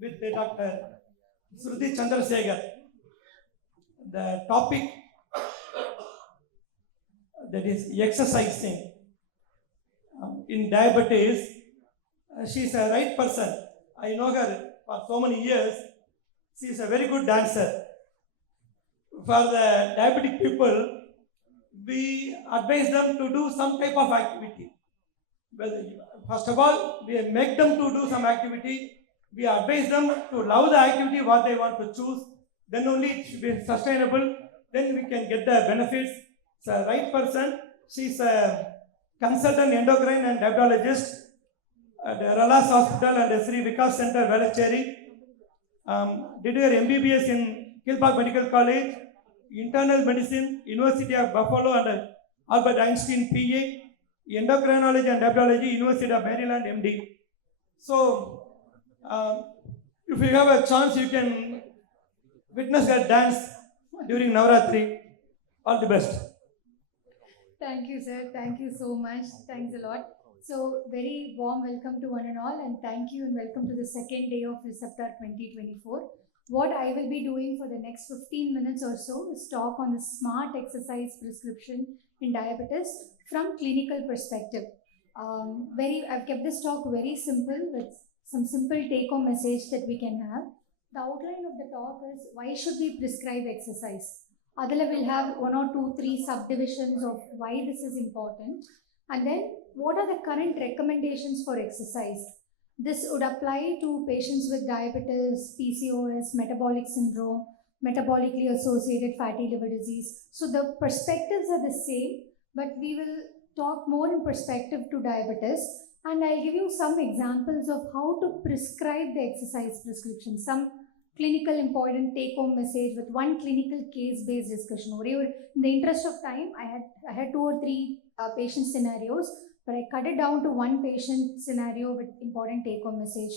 with the Dr. Sruti Chandrasekaran. The topic that is exercising in diabetes. She's a right person. I know her for so many years. She is a very good dancer. For the diabetic people, we advise them to do some type of activity. Well, first of all, we make them to do some activity. We advise them to love the activity what they want to choose. Then only it should be sustainable. Then we can get the benefits. It's a right person. She's a consultant endocrine and diabetologist at Ralas Hospital and Sri Vikas Center, Velachery. Did her MBBS in Kilpatrick Medical College, Internal Medicine, University of Buffalo and Albert Einstein PA, Endocrinology and Diabetology, University of Maryland MD. So, if you have a chance, you can witness her dance during Navratri. All the best. Thank you, sir. Thank you so much. Thanks a lot. So, very warm welcome to one and all, and thank you and welcome to the second day of Receptor 2024. What I will be doing for the next 15 minutes or so is talk on the smart exercise prescription in diabetes from clinical perspective. I've kept this talk very simple with some simple take-home message that we can have. The outline of the talk is why should we prescribe exercise? Adela will have 1 or 2, 3 subdivisions of why this is important. And then what are the current recommendations for exercise? This would apply to patients with diabetes, PCOS, metabolic syndrome, metabolically associated fatty liver disease. So the perspectives are the same, but we will talk more in perspective to diabetes. And I'll give you some examples of how to prescribe the exercise prescription. Some clinical important take-home message with one clinical case-based discussion. In the interest of time, I had 2 or 3 patient scenarios, but I cut it down to one patient scenario with important take-home message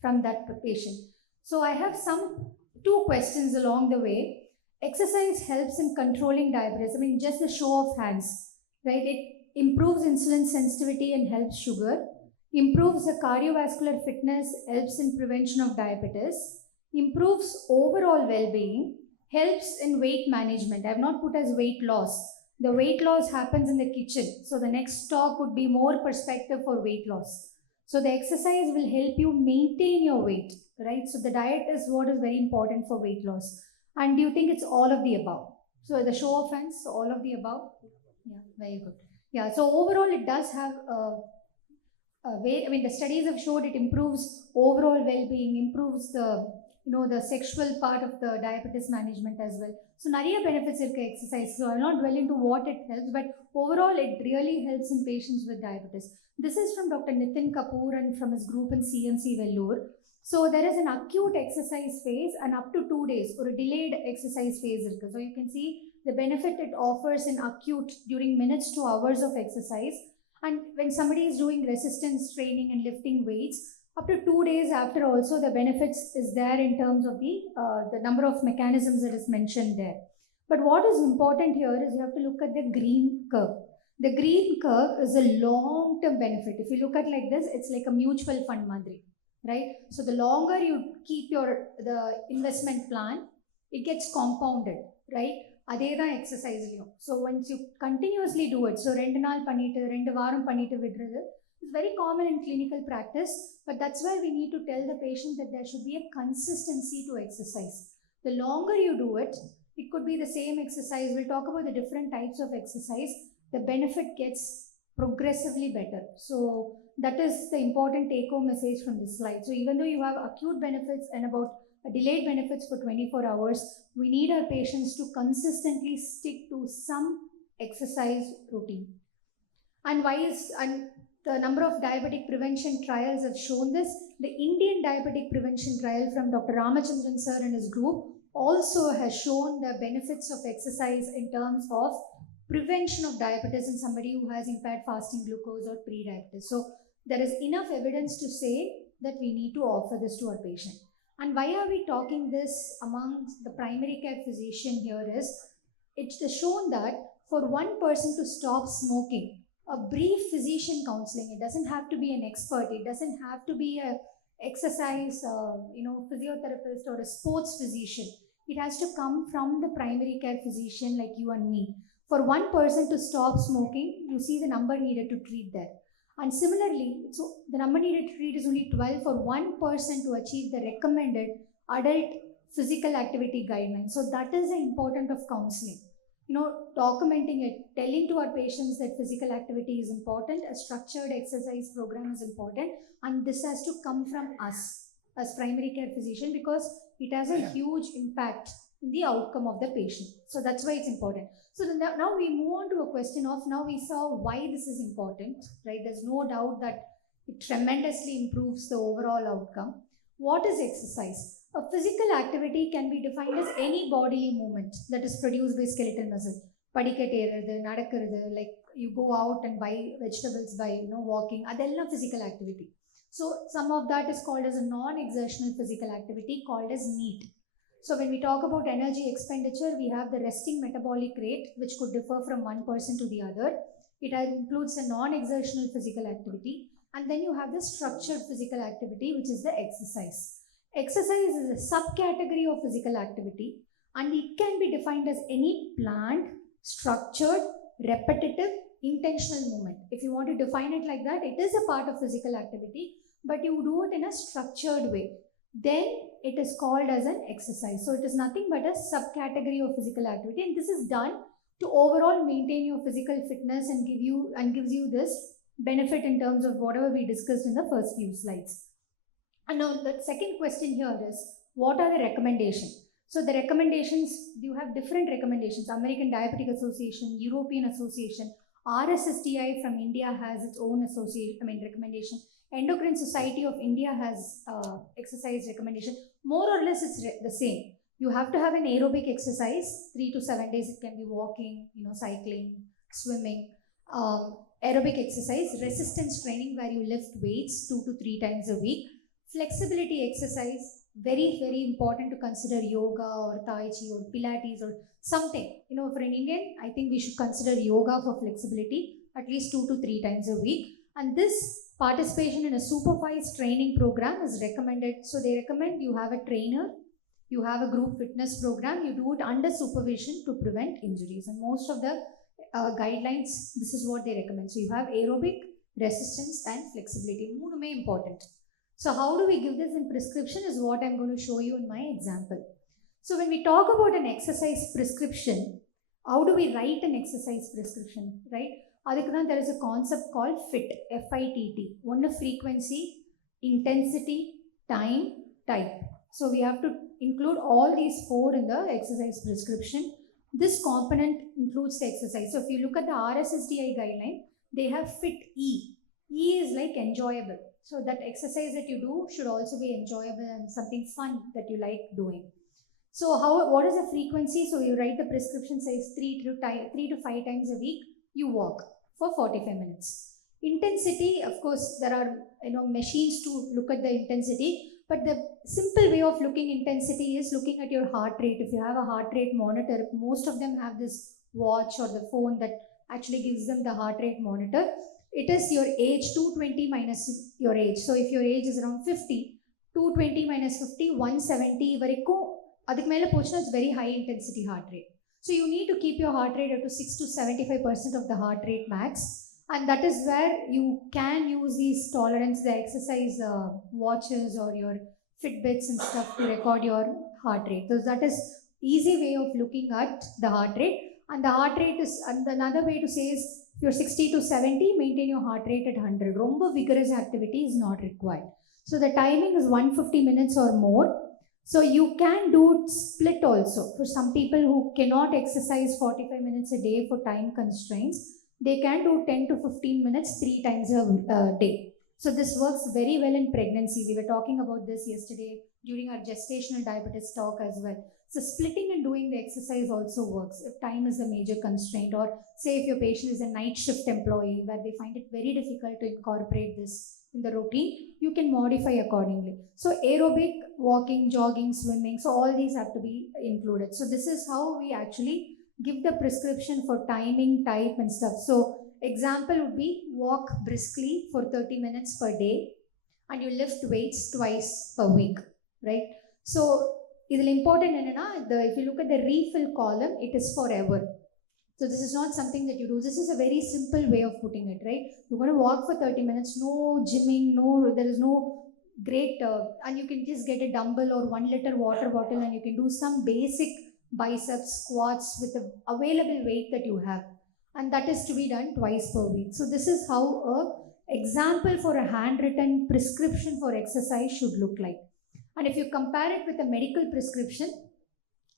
from that patient. So I have 2 questions along the way. Exercise helps in controlling diabetes. I mean, just a show of hands, right? It improves insulin sensitivity and helps sugar, improves the cardiovascular fitness, helps in prevention of diabetes, improves overall well-being, helps in weight management. I have not put as weight loss. The weight loss happens in the kitchen. So the next talk would be more perspective for weight loss. So the exercise will help you maintain your weight, right? So the diet is what is very important for weight loss. And do you think it's all of the above? So the show of hands, so all of the above? Yeah, very good. Yeah, so overall it does have the studies have showed it improves overall well-being, improves the sexual part of the diabetes management as well. So, nariya benefits irukku exercise. So, I will not dwell into what it helps, but overall, it really helps in patients with diabetes. This is from Dr. Nitin Kapoor and from his group in CMC Vellore. So, there is an acute exercise phase and up to 2 days or a delayed exercise phase irukku. So, you can see the benefit it offers in acute during minutes to hours of exercise. And when somebody is doing resistance training and lifting weights, up to 2 days after also the benefits is there in terms of the number of mechanisms that is mentioned there. But what is important here is you have to look at the green curve. The green curve is a long-term benefit. If you look at like this, it's like a mutual fund madri, right? So the longer you keep the investment plan, it gets compounded, right? அதே தான் எக்ஸசைஸ்லையும். So once you continuously do it, so 2 நாள் பண்ணிட்டு 2 வாரம் பண்ணிட்டு விடுறது is very common in clinical practice, but that's why we need to tell the patient that there should be a consistency to exercise. The longer you do it, it could be the same exercise. We'll talk about the different types of exercise. The benefit gets progressively better. So that is the important take-home message from this slide. So even though you have acute benefits and about delayed benefits for 24 hours, we need our patients to consistently stick to some exercise routine. And the number of diabetic prevention trials have shown this. The Indian diabetic prevention trial from Dr. Ramachandran sir and his group also has shown the benefits of exercise in terms of prevention of diabetes in somebody who has impaired fasting glucose or pre-diabetes. So there is enough evidence to say that we need to offer this to our patient. And why are we talking this amongst the primary care physician here is, it's shown that for one person to stop smoking, a brief physician counseling, it doesn't have to be an expert, it doesn't have to be a exercise, physiotherapist or a sports physician. It has to come from the primary care physician like you and me. For one person to stop smoking, you see the number needed to treat there. And similarly, so the number needed to treat is only 12 for one person to achieve the recommended adult physical activity guidelines. So that is the importance of counseling. Documenting it, telling to our patients that physical activity is important, a structured exercise program is important, and this has to come from us as primary care physician because it has a huge impact in the outcome of the patient. So that's why it's important. So now we move on to a question of, now we saw why this is important, right? There's no doubt that it tremendously improves the overall outcome. What is exercise? A physical activity can be defined as any bodily movement that is produced by skeletal muscle. Padikkat ஏறுறது, நடக்கிறது, like you go out and buy vegetables by walking, அதெல்லாம் physical activity. So some of that is called as a non-exertional physical activity called as NEAT. So when we talk about energy expenditure, we have the resting metabolic rate, which could differ from one person to the other. It includes a non-exertional physical activity, and then you have the structured physical activity, which is the exercise. Exercise is a subcategory of physical activity, and it can be defined as any planned, structured, repetitive, intentional movement. If you want to define it like that, it is a part of physical activity, but you do it in a structured way. Then it is called as an exercise. So it is nothing but a subcategory of physical activity, and this is done to overall maintain your physical fitness and gives you this benefit in terms of whatever we discussed in the first few slides. And now the second question here is, what are the recommendations? So the recommendations, you have different recommendations. American Diabetic Association, European Association, RSSDI from India has its own recommendation. Endocrine Society of India has exercise recommendation. More or less it's the same. You have to have an aerobic exercise, 3 to 7 days. It can be walking, cycling, swimming. Aerobic exercise, resistance training where you lift weights 2 to 3 times a week. Flexibility exercise, very, very important to consider yoga or Tai Chi or Pilates or something. For an Indian, I think we should consider yoga for flexibility at least 2 to 3 times a week. And this participation in a supervised training program is recommended. So they recommend you have a trainer, you have a group fitness program, you do it under supervision to prevent injuries. And most of the guidelines, this is what they recommend. So you have aerobic, resistance and flexibility. Moonume important. So how do we give this in prescription is what I'm going to show you in my example. So when we talk about an exercise prescription, how do we write an exercise prescription, right? There is a concept called FIT, F-I-T-T. One frequency, intensity, time, type. So we have to include all these 4 in the exercise prescription. This component includes the exercise. So if you look at the RSSDI guideline, they have FIT E. E is like enjoyable. So that exercise that you do should also be enjoyable and something fun that you like doing. So what is the frequency? So you write the prescription says 3 to 5 times a week, you walk for 45 minutes. Intensity, of course, there are machines to look at the intensity, but the simple way of looking intensity is looking at your heart rate. If you have a heart rate monitor, most of them have this watch or the phone that actually gives them the heart rate monitor. It is your age, 220 minus your age. So if your age is around 50, 220 minus 50, 170 variko, it's very high intensity heart rate. So you need to keep your heart rate up to 6 to 75% of the heart rate max. And that is where you can use these tolerance, the exercise watches or your Fitbits and stuff to record your heart rate. So that is easy way of looking at the heart rate. And the heart rate is, and another way to say is, if you're 60 to 70, maintain your heart rate at 100. Romba vigorous activity is not required. So the timing is 150 minutes or more. So you can do split also. For some people who cannot exercise 45 minutes a day for time constraints, they can do 10 to 15 minutes 3 times a day. So this works very well in pregnancy. We were talking about this yesterday during our gestational diabetes talk as well. So splitting and doing the exercise also works if time is a major constraint, or say if your patient is a night shift employee where they find it very difficult to incorporate this in the routine, you can modify accordingly. So aerobic, walking, jogging, swimming, so all these have to be included. So this is how we actually give the prescription for timing, type and stuff. So example would be walk briskly for 30 minutes per day. and you lift weights twice per week, right? So, this is important. If you look at the refill column, it is forever. So this is not something that you do. This is a very simple way of putting it, right? You're going to walk for 30 minutes, no gymming, there is no great, and you can just get a dumbbell or 1 liter water bottle and you can do some basic biceps, squats with the available weight that you have. And that is to be done twice per week. So this is how a example for a handwritten prescription for exercise should look like. And if you compare it with a medical prescription,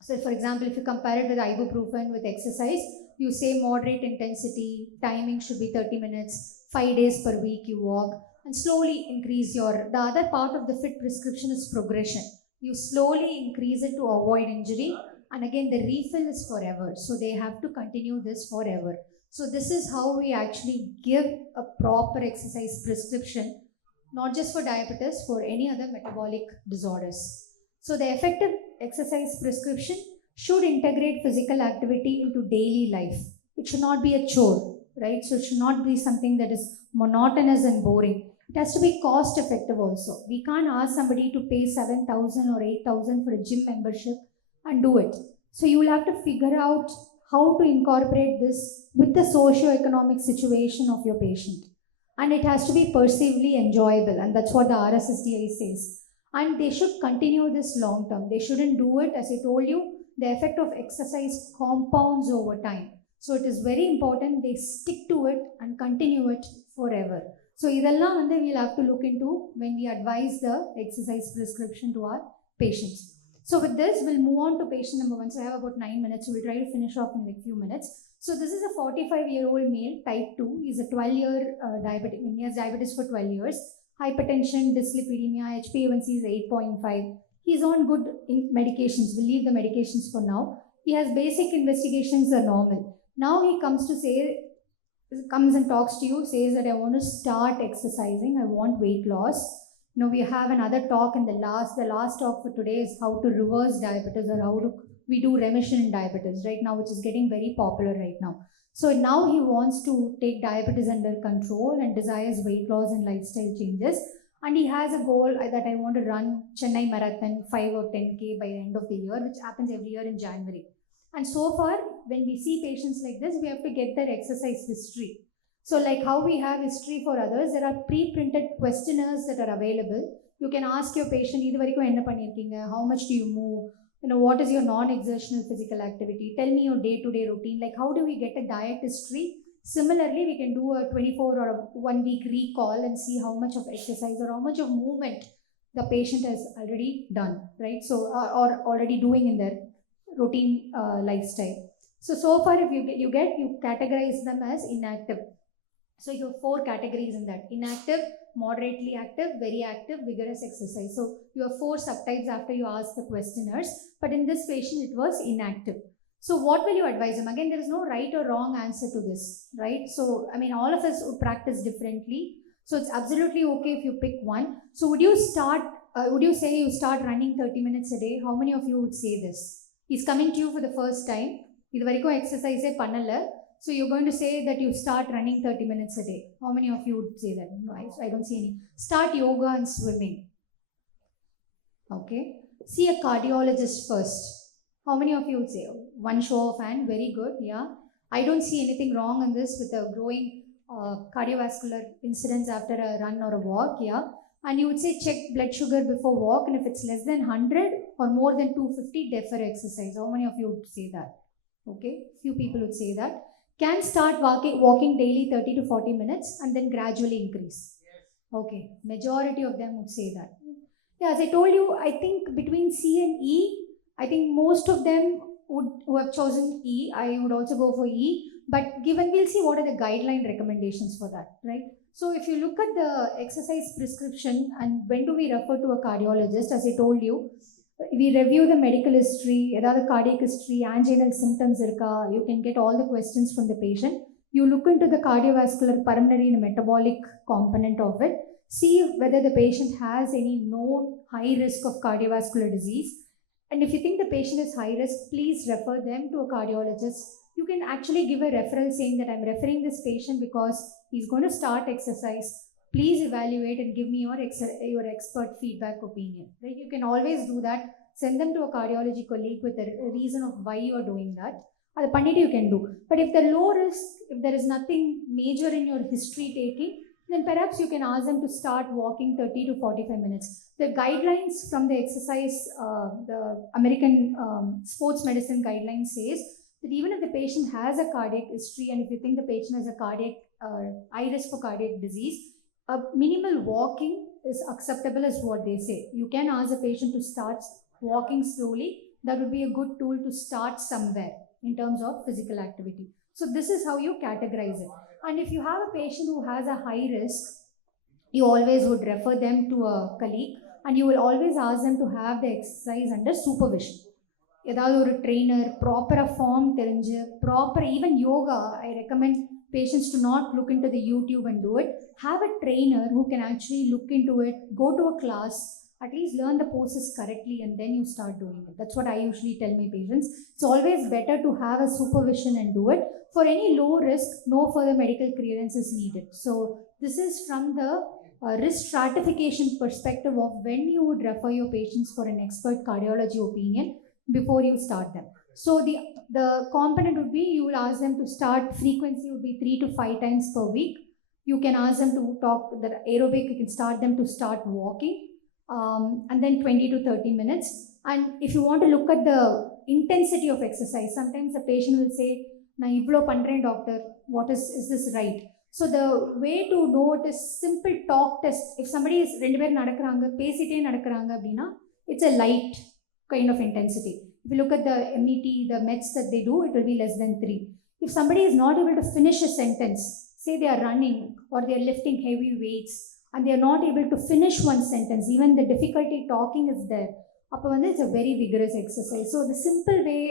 so for example, if you compare it with ibuprofen with exercise, you say moderate intensity, timing should be 30 minutes, 5 days per week you walk, and slowly increase the other part of the fit prescription is progression. You slowly increase it to avoid injury, and again the refill is forever. So they have to continue this forever. So this is how we actually give a proper exercise prescription, not just for diabetes, for any other metabolic disorders. So the effective exercise prescription should integrate physical activity into daily life. It should not be a chore, right? So it should not be something that is monotonous and boring. It has to be cost effective also. We can't ask somebody to pay 7,000 or 8,000 for a gym membership and do it. So you will have to figure out how to incorporate this with the socio-economic situation of your patient. And it has to be perceivably enjoyable, and that's what the RSSDI says. And they should continue this long term. They shouldn't do it, as I told you, the effect of exercise compounds over time. So it is very important they stick to it and continue it forever. So idella we'll have to look into when we advise the exercise prescription to our patients. So with this, we'll move on to patient number 1. So I have about 9 minutes, so we'll try to finish off in like few minutes. So this is a 45-year-old male, type 2. He's a 12-year diabetic. He has diabetes for 12 years. Hypertension, dyslipidemia, HbA1c is 8.5. He's on good medications. We'll leave the medications for now. He has basic investigations are normal. Now he comes and talks to you, says that I want to start exercising. I want weight loss. We have another talk, and the last talk for today is how to reverse diabetes, or how we do remission in diabetes right now, which is getting very popular right now. So now he wants to take diabetes under control and desires weight loss and lifestyle changes. And he has a goal that I want to run Chennai Marathon 5 or 10K by the end of the year, which happens every year in January. And so far, when we see patients like this, we have to get their exercise history. So like how we have history for others, there are pre-printed questionnaires that are available. You can ask your patient, how much do you move? What is your non-exertional physical activity? Tell me your day-to-day routine. Like, how do we get a diet history? Similarly, we can do a 24 or a 1 week recall and see how much of exercise or how much of movement the patient has already done, right? So, or already doing in their routine lifestyle. So far, if you categorize them as inactive. So you have 4 categories in that: inactive, moderately active, very active, vigorous exercise. So you have 4 subtypes after you ask the questionnaires, but in this patient it was inactive. So what will you advise them? Again, there is no right or wrong answer to this, right? So, all of us would practice differently. So it's absolutely okay if you pick one. So would you say you start running 30 minutes a day? How many of you would say this? He's coming to you for the first time. Idu varaikum exercise pannala. So you're going to say that you start running 30 minutes a day. How many of you would say that? No, I don't see any. Start yoga and swimming. Okay. See a cardiologist first. How many of you would say? One show of hand. Very good. Yeah. I don't see anything wrong in this with a growing cardiovascular incidence after a run or a walk. Yeah. And you would say check blood sugar before walk. And if it's less than 100 or more than 250, defer exercise. How many of you would say that? Okay. Few people would say that. Can start walking daily 30 to 40 minutes and then gradually increase. Yes. Okay, majority of them would say that. Yeah, as I told you, I think between C and E, I think most of them who have chosen E. I would also go for E, but we'll see what are the guideline recommendations for that, right? So if you look at the exercise prescription and when do we refer to a cardiologist, as I told you, we review the medical history, the cardiac history, anginal symptoms irka. You can get all the questions from the patient. You look into the cardiovascular, pulmonary and metabolic component of it. See whether the patient has any known high risk of cardiovascular disease. And if you think the patient is high risk, please refer them to a cardiologist. You can actually give a referral saying that I'm referring this patient because he's going to start exercise please evaluate and give me your expert feedback opinion, right? You can always do that. Send them to a cardiology colleague with a reason of why you are doing that. Or the panniti you can do. But if the low risk, if there is nothing major in your history taking, then perhaps you can ask them to start walking 30 to 45 minutes. The guidelines from the exercise, the American sports medicine guidelines says that even if the patient has a cardiac history and if you think the patient has a cardiac high risk for cardiac disease, a minimal walking is acceptable is what they say. You can ask a patient to start walking slowly. That would be a good tool to start somewhere in terms of physical activity. So this is how you categorize it. And if you have a patient who has a high risk, you always would refer them to a colleague and you will always ask them to have the exercise under supervision. ஏதாவது ஒரு trainer ப்ராப்பராக form தெரிஞ்சு ப்ராப்பராக even yoga I recommend patients to not look into the YouTube and do it. Have a trainer who can actually look into it, go to a class, at least learn the poses correctly and then you start doing it. That's what I usually tell my patients. It's always better to have a supervision and do it. For any low risk, no further medical clearance is needed. So this is from the risk stratification perspective of when you would refer your patients for an expert cardiology opinion before you start them. So the component would be, you will ask them to start, frequency would be 3 to 5 times per week. You can ask them to talk, the aerobic, you can start them to start walking, and then 20 to 30 minutes. And if you want to look at the intensity of exercise, sometimes the patient will say, na ivlo pandren doctor, what is this right? So the way to know it is simple talk test. If somebody is rendu per nadakranga pesite nadakranga appadina, it's a light kind of intensity. If you look at the MET, the METs that they do, it will be less than 3. If somebody is not able to finish a sentence, say they are running or they are lifting heavy weights and they are not able to finish one sentence, even the difficulty talking is there, it's a very vigorous exercise. So the simple way,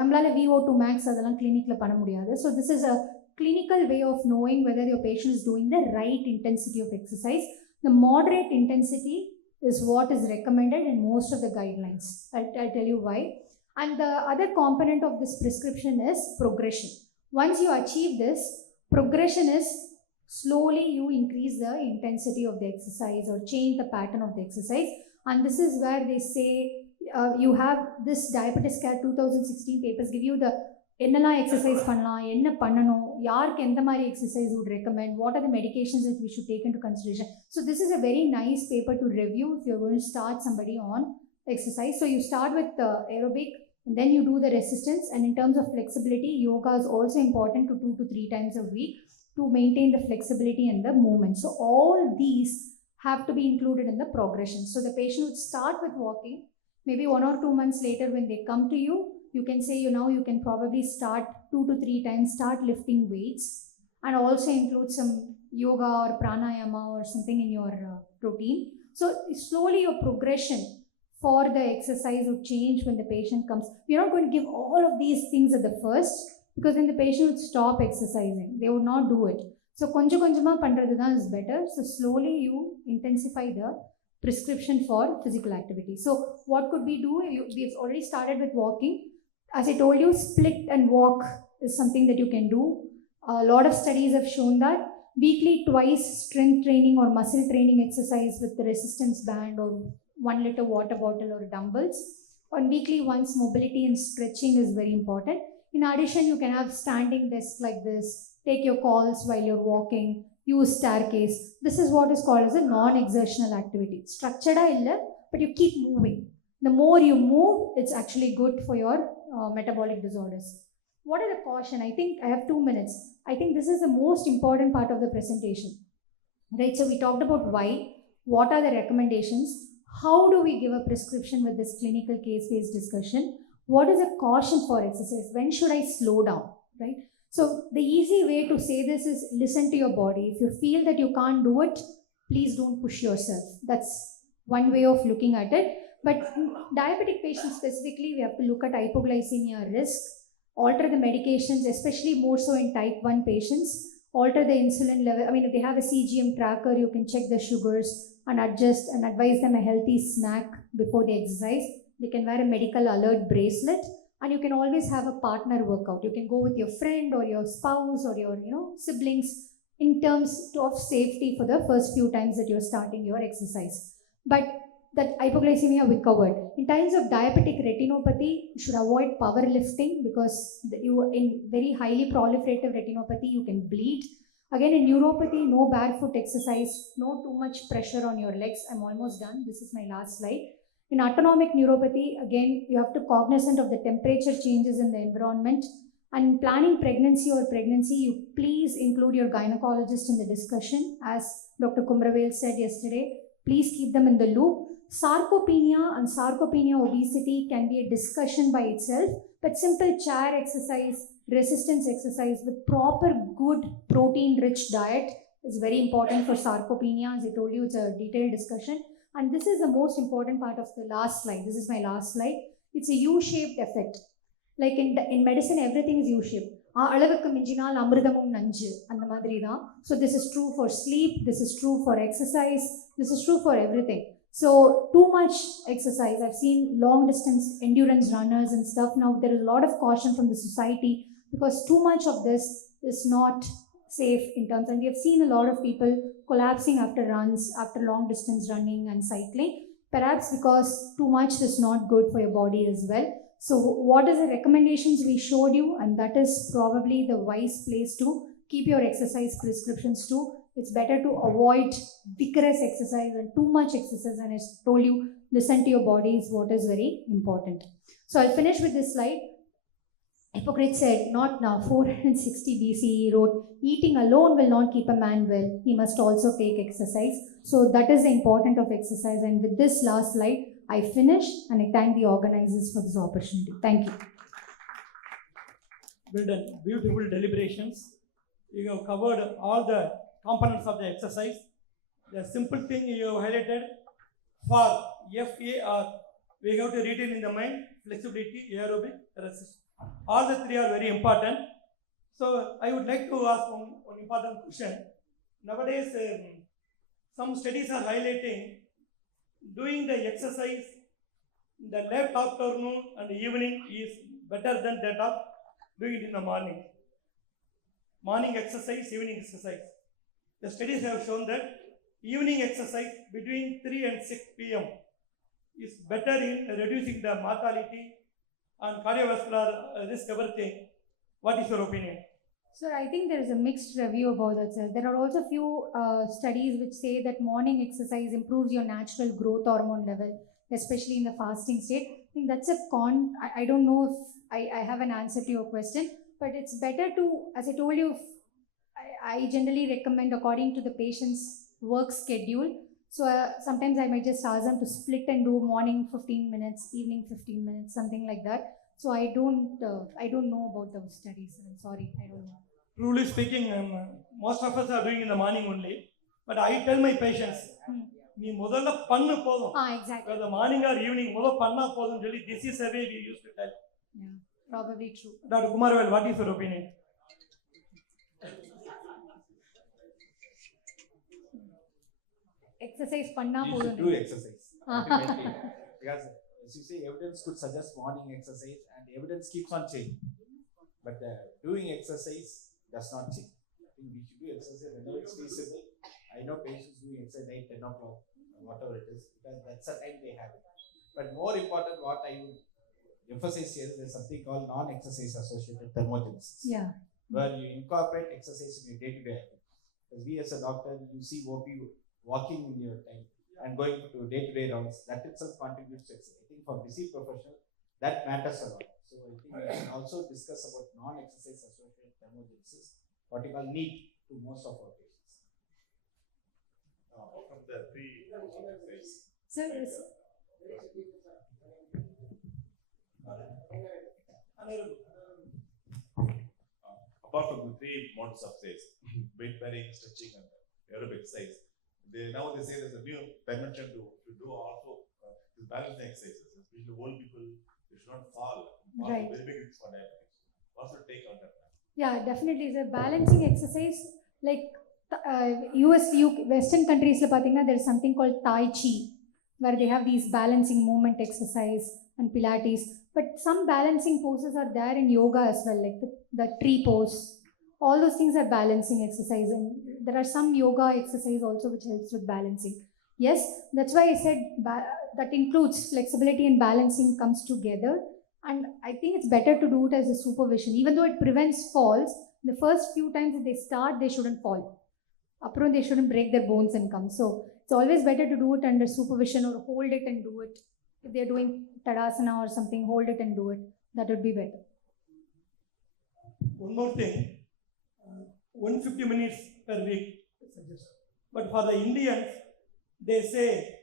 நம்மளால VO2 max அதெல்லாம் கிளினிக்ல பண்ண முடியாது. So this is a clinical way of knowing whether your patient is doing the right intensity of exercise. The moderate intensity is what is recommended in most of the guidelines. I'll tell you why. And the other component of this prescription is progression. Once you achieve this, progression is slowly you increase the intensity of the exercise or change the pattern of the exercise. And this is where they say you have this Diabetes Care 2016 papers give you the என்னெல்லாம் exercise பண்ணலாம், என்ன பண்ணணும், யாருக்கு எந்த மாதிரி exercise would recommend, what are the medications that we should take into consideration. So this is a very nice paper to review if you're going to start somebody on exercise. So you start with aerobic and then you do the resistance, and in terms of flexibility, yoga is also important to 2 to 3 times a week to maintain the flexibility and the movement. So all these have to be included in the progression. So the patient would start with walking, maybe 1 or 2 months later when they come to you, you can say, you can probably start 2 to 3 times, start lifting weights, and also include some yoga or pranayama or something in your routine. So slowly your progression for the exercise would change when the patient comes. We're not going to give all of these things at the first, because then the patient would stop exercising. They would not do it. So konja konjama pandrathu dhaan is better. So slowly you intensify the prescription for physical activity. So what could we do? We've already started with walking. As I told you, split and walk is something that you can do. A lot of studies have shown that weekly twice strength training or muscle training exercise with the resistance band or 1 liter water bottle or dumbbells. On weekly once, mobility and stretching is very important. In addition, you can have standing desk like this, take your calls while you're walking, use staircase. This is what is called as a non-exertional activity. Structured illa, but you keep moving. The more you move, it's actually good for your metabolic disorders. What are the caution? I think I have 2 minutes. I think this is the most important part of the presentation. Right, so we talked about why, what are the recommendations, how do we give a prescription with this clinical case-based discussion, what is a caution for exercise, when should I slow down, right? So the easy way to say this is listen to your body. If you feel that you can't do it, please don't push yourself. That's one way of looking at it. But diabetic patients specifically, we have to look at hypoglycemia risk, alter the medications, especially more so in type 1 patients, alter the insulin level. I mean, if they have a CGM tracker, you can check the sugars and adjust and advise them a healthy snack before they exercise. They can wear a medical alert bracelet, and you can always have a partner workout. You can go with your friend or your spouse or your siblings in terms of safety for the first few times that you're starting your exercise. But that hypoglycemia we covered. In times of diabetic retinopathy, you should avoid powerlifting because you in very highly proliferative retinopathy you can bleed. Again, in neuropathy, no barefoot exercise, no too much pressure on your legs. I'm almost done. This is my last slide. In autonomic neuropathy, again, you have to cognizant of the temperature changes in the environment. And planning pregnancy, you please include your gynecologist in the discussion. As Dr. Kumbravel said yesterday, please keep them in the loop. Sarcopenia and sarcopenia obesity can be a discussion by itself, but simple chair exercise, resistance exercise with proper good protein rich diet is very important for sarcopenia. As I told you, it's a detailed discussion. And this is the most important part of the last slide. This is my last slide. It's a U-shaped effect. Like in medicine, everything is U-shaped. அளவுக்கு மிஞ்சினால் அமிர்தமும் நஞ்சு அந்த மாதிரி தான். So this is true for sleep, this is true for exercise, this is true for everything. So too much exercise, I've seen long distance endurance runners and stuff. Now there is a lot of caution from the society because too much of this is not safe in terms, and we have seen a lot of people collapsing after runs, after long distance running and cycling, perhaps because too much is not good for your body as well. So what is the recommendations we showed you, and that is probably the wise place to keep your exercise prescriptions to. It's better to avoid vigorous exercise and too much exercise, and I told you, listen to your body is what is very important. So I'll finish with this slide. Hippocrates said, not now, 460 BCE, he wrote, eating alone will not keep a man well, he must also take exercise. So that is the importance of exercise, and with this last slide, I finish and I thank the organizers for this opportunity. Thank you. Well done. Beautiful deliberations. You have covered all the components of the exercise. The simple thing you have highlighted for FAR, we have to retain in the mind flexibility, aerobic, resistance. All the three are very important. So I would like to ask one important question. Nowadays, some studies are highlighting doing the exercise in the late afternoon and evening is better than that of doing it in the morning. Morning exercise, evening exercise. The studies have shown that evening exercise between 3 and 6 p.m. is better in reducing the mortality and cardiovascular risk, everything. What is your opinion? Sir, I think there is a mixed review about that, sir. There are also few studies which say that morning exercise improves your natural growth hormone level, especially in the fasting state. I think that's a I don't know if I have an answer to your question, but it's better to, as I told you, I generally recommend according to the patient's work schedule. So sometimes I might just ask them to split and do morning 15 minutes, evening 15 minutes, something like that. So I don't know about those studies. I'm sorry, I don't know. Truly speaking, most of us are doing in the morning only. But I tell my patients, நீ முதல்ல பண்ணு போதும். Exactly. Whether morning or evening, முதல்ல பண்ணா போதும் சொல்லி this is a way we used to tell. Yeah, probably true. Dr. Kumaravel, what is your opinion? Exercise பண்ணா You போதும். should do exercise. Ultimately, because as you say, evidence could suggest morning exercise, and evidence keeps on changing. But doing exercise does not change. I think we should do exercise whenever it's feasible. I know patients doing exercise at 10 o'clock, whatever it is, because that's the time they have it. But more important, what I would emphasize here is something called non-exercise associated thermogenesis. Yeah. Where you incorporate exercise in your day-to-day habit. Because we as a doctor, you see OP walking in your time and going to day-to-day rounds, that itself contributes to exercise. I think for busy professional, that matters a lot. So I think we can also discuss about non-exercise associated thermogenesis, what you call need to most of our patients. From the three exercise. Sir, yes. Apart from the three modes of exercise, weight bearing, stretching, and aerobic exercise, they say there's a new dimension to do also balancing exercises, especially old people. They should not fall. Right. Very big risk for diabetes. What's your take on that? Yeah, definitely. The balancing exercise, like Western countries, there is something called Tai Chi, where they have these balancing movement exercise and Pilates. But some balancing poses are there in yoga as well, like the tree pose all those things are balancing exercise, and there are some yoga exercise also which helps with balancing. Yes, that's why I said that includes flexibility and balancing comes together. And I think it's better to do it as a supervision, even though it prevents falls. The first few times that they start, they shouldn't fall. Apron, they shouldn't break their bones and come. So it's always better to do it under supervision or hold it and do it. If they're doing Tadasana or something, hold it and do it. That would be better. One more thing, 150 minutes per week, suggest. But for the Indians, they say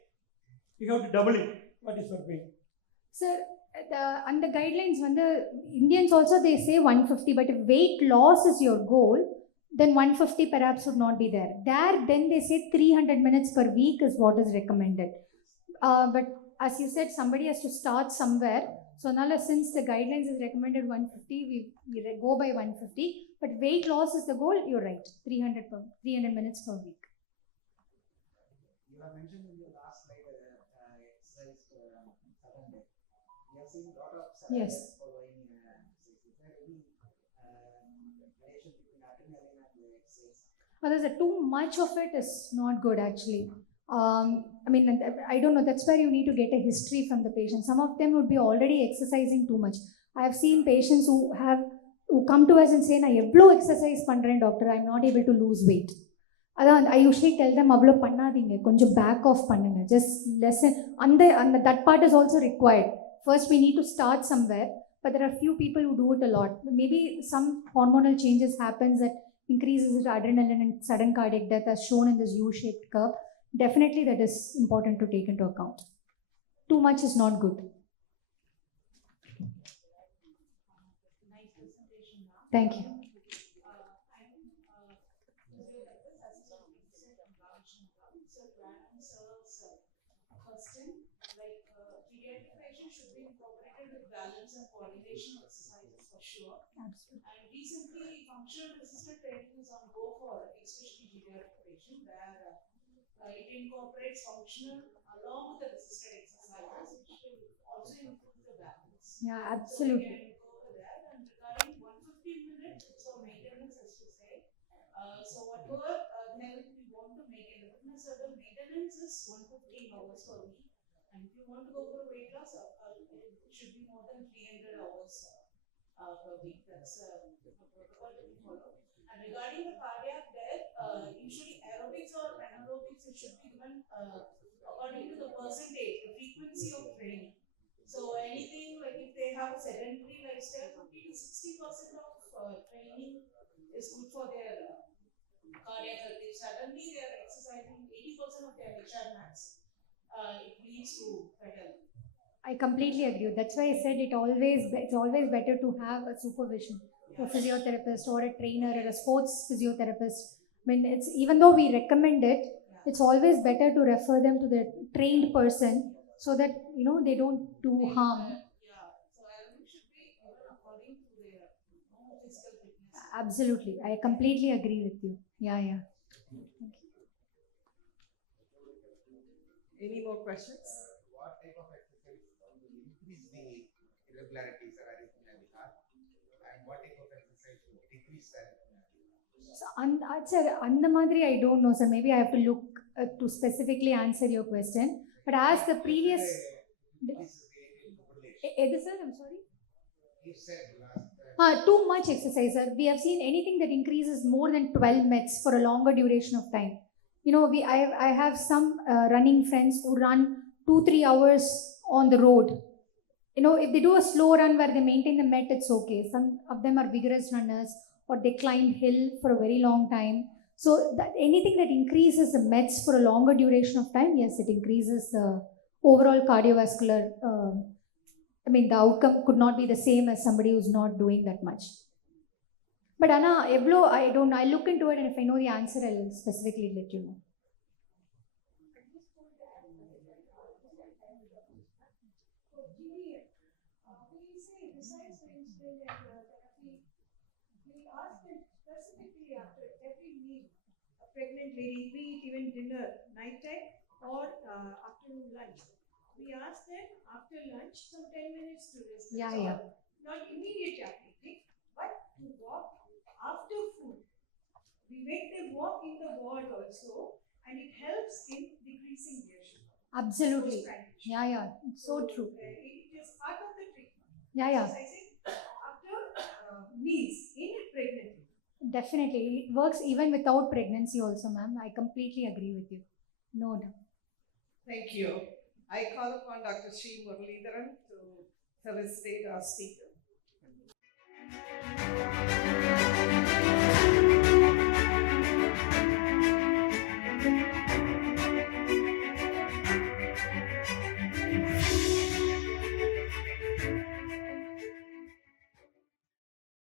you have to double it. What is your opinion? Sir, under guidelines, when the Indians also they say 150, but if weight loss is your goal, then 150 perhaps would not be there. Then they say 300 minutes per week is what is recommended. But as you said, somebody has to start somewhere. So now, since the guidelines is recommended 150, we go by 150. But weight loss is the goal. You're right, 300 minutes per week. You have mentioned in your last slide exercise sudden death. We have seen a lot of sudden Yes. death following exercise. Is there any relation between adrenaline and the exercise? Well, too much of it is not good actually. I mean, I don't know. That's where you need to get a history from the patient. Some of them would be already exercising too much. I have seen patients who come to us and say, "Na evlo exercise pandren doctor, I'm not able to lose weight." I usually tell them, "Avlo pannadinga, konjam back off pannunga, just lessen." And that part is also required. First, we need to start somewhere, but there are few people who do it a lot. Maybe some hormonal changes happens that increases the adrenaline and sudden cardiac death as shown in this U-shaped curve. Definitely that is important to take into account. Too much is not good. Thank you. Pediatric patients should be incorporated with balance and coordination exercises for sure. Absolutely. And recently, functional resistant training is on go for especially pediatric patient, where it incorporates functional along with the resisted exercises, which will also improve the balance. Yeah, So we absolutely. can go over there. And regarding 150 minutes, so maintenance, as you say. So whatever health we want to make in the fitness level, maintenance is 150 hours per week. And if you want to go for a weight loss, it should be more than 300 hours per week. That's a protocol to be followed. And regarding the cardiac death, usually aerobics or anaerobics, it should be given according to the percentage, the frequency of training. So anything like if they have a sedentary lifestyle, 50 to 60% of training is good for their cardiac health. If suddenly they are exercising 80% of their HR max, it leads to fatal. I completely agree. That's why I said it's always better to have a supervision, a physiotherapist or a trainer or a sports physiotherapist. I mean, it's even though we recommend it, it's always better to refer them to the trained person so that they don't do harm. So aerobic should be given according to their physical fitness. Absolutely, I completely agree with you. Yeah. Any more questions? What type of exercise will increase the irregularities or arrhythmia in the heart? And what type of exercise will decrease the arrhythmia? So, அந்த மாதிரி I don't know, sir. Maybe I have to look to specifically answer your question. But as the previous, sir, I'm sorry. You said last. Too much exercise, sir. We have seen anything that increases more than 12 minutes for a longer duration of time. I have some running friends who run 2-3 hours on the road. If they do a slow run where they maintain the met, it's okay. Some of them are vigorous runners, or they climb hill for a very long time. So anything that increases the mets for a longer duration of time, yes, it increases the overall cardiovascular. The outcome could not be the same as somebody who's not doing that much. But Anna, Evlo, I don't know. I'll look into it, and if I know the answer, I'll specifically let you know. We say besides the insulin and therapy, we ask them specifically after every meal, a pregnant lady, we eat even dinner, night time or afternoon lunch. We ask them after lunch some 10 minutes to rest. Yeah. Not immediate after eating, but to walk after food. We make them walk in the ward also, and it helps in decreasing their sugar. Absolutely. Post-prandial sugar. Yeah, so true. It is part of the treatment. Yeah. Exercising after meals in pregnancy. Definitely. It works even without pregnancy also, ma'am. I completely agree with you. No doubt. Thank you. I call upon Dr. Sri Muralidharan to felicitate our speaker.